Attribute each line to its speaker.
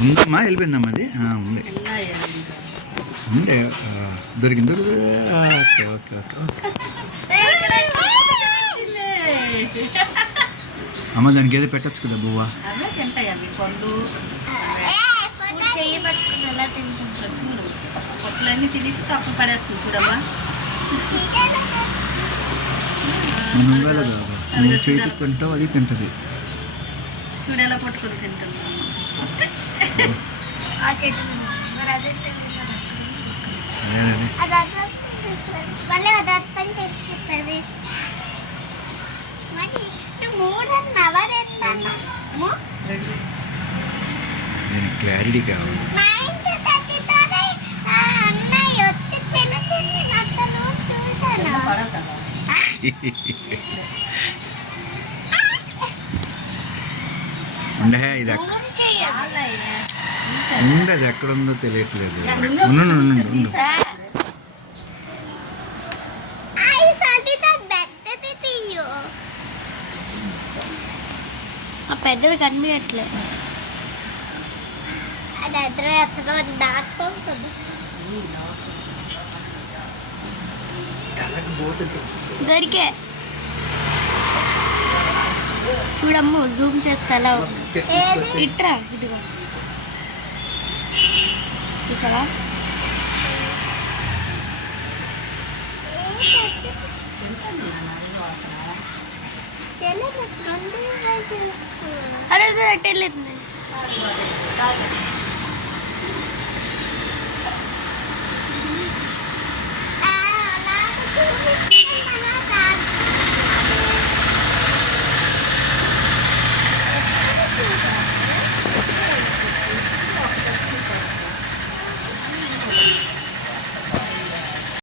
Speaker 1: ఉందమ్మా వెళ్ళిపోయిందమ్మా అది? ఉంది. ఉంది దొరికింది ఓకే ఓకే ఓకే ఓకే. అమ్మ దానికి ఏదో పెట్టచ్చు కదా బువ్వ?
Speaker 2: పొట్లన్నీ తినేసి తప్పు పడేస్తుంది చూడమ్మా
Speaker 1: తింటావు అది తింటుంది
Speaker 2: చూడు ఎలా పట్టుకొని తింటుంది
Speaker 3: ఆ చెట్టు మీద.
Speaker 1: ఉండే ఇది ఉంది అది ఎక్కడ ఉందో తెలియట్లేదు. ఉండు, ఉండు, ఉండు, ఉండు, ఉండు.
Speaker 3: ఆ పెద్దది కనిపించట్లే. అది ఎదురు ఎత్తగా దాక్కుంటుంది దొరికే. చూడమ్ము జూమ్ చేస్తే ఎలా ఇట్రా ఇదిగో. చూసావా? అరే అదే అట్టెళ్ళింది